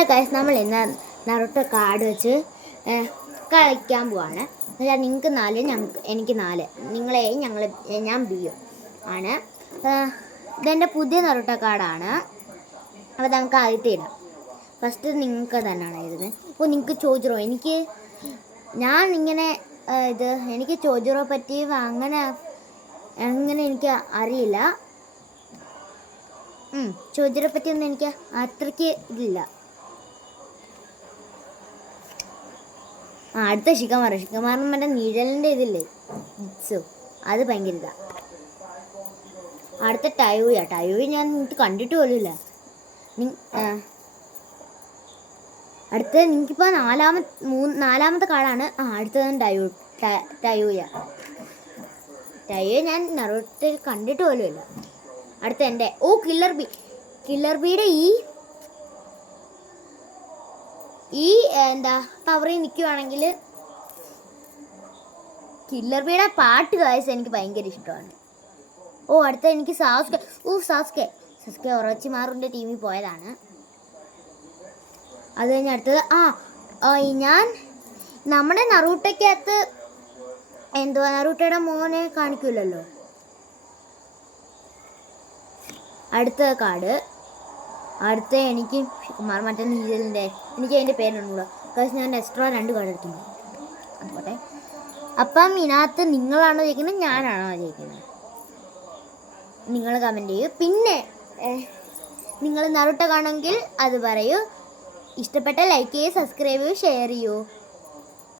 Hello guys, നമ്മൾ ഇന്ന് നറുട്ടോ card വെച്ച് കളിക്കാൻ പോവാണ്. എന്നുവെച്ചാൽ നിങ്ങൾക്ക് 4, എനിക്ക് 4, ഞാൻ ബിയും ആണ്. ഇതെൻ്റെ പുതിയ നറുട്ടോ കാർഡാണ്. അപ്പോൾ നമുക്ക് ആദ്യത്തെ ഇടാം. ഫസ്റ്റ് നിങ്ങൾക്ക് തന്നെയാണ് എഴുതുന്നത്. അപ്പോൾ നിങ്ങൾക്ക് ചോദിച്ചോ, എനിക്ക് ചോദിച്ചോ പറ്റി അങ്ങനെ എനിക്ക് അറിയില്ല. ചോദിച്ചതിനെ പറ്റിയൊന്നും എനിക്ക് അത്രയ്ക്ക് ഇതില്ല. അടുത്ത ശിഖമാറിന് മറ്റേ നിഴലിൻ്റെ ഇതില്ലേ, അത് ഭയങ്കര ഇതാ. അടുത്ത ടയൂയ ഞാൻ നിങ്ങൾക്ക് കണ്ടിട്ട് പോലുമില്ല. അടുത്ത നിങ്ങൾക്കിപ്പോൾ നാലാമത്തെ കാർഡാണ്. അടുത്തത് ടയൂയ ഞാൻ നറുട്ടോയിൽ കണ്ടിട്ട് പോലുമില്ല. അടുത്ത എൻ്റെ കില്ലർ ബിയുടെ ഈ പവറിൽ നിൽക്കുവാണെങ്കിൽ കില്ലർ ബിയുടെ പാട്ട് കാഴ്ച എനിക്ക് ഭയങ്കര ഇഷ്ടമാണ്. അടുത്ത എനിക്ക് സാസ്കെ ഒറച്ചിമാറിൻ്റെ ടീമിൽ പോയതാണ്. അത് കഴിഞ്ഞ് അടുത്തത് ഞാൻ നമ്മുടെ നറൂട്ടോയ്ക്കകത്ത് നറൂട്ടോയുടെ മോനെ കാണിക്കില്ലല്ലോ. അടുത്ത കാർഡ് എനിക്ക് മറ്റേ നീലിൻ്റെ എനിക്ക് അതിൻ്റെ പേരുണ്ടോ കാരണം ഞാൻ എക്സ്ട്രാ 2 കാർഡ് എടുത്തിട്ടുണ്ട്. അതുപോലെ അപ്പം ഇതിനകത്ത് നിങ്ങളാണോ ജയിക്കുന്നത് ഞാനാണോ ജയിക്കുന്നത് നിങ്ങൾ കമൻറ്റ് ചെയ്യൂ. പിന്നെ നിങ്ങൾ നറുട്ടോ കാണുമെങ്കിൽ അത് പറയൂ. ഇഷ്ടപ്പെട്ട ലൈക്ക് ചെയ്യൂ, സബ്സ്ക്രൈബ് ചെയ്യൂ, ഷെയർ ചെയ്യൂ.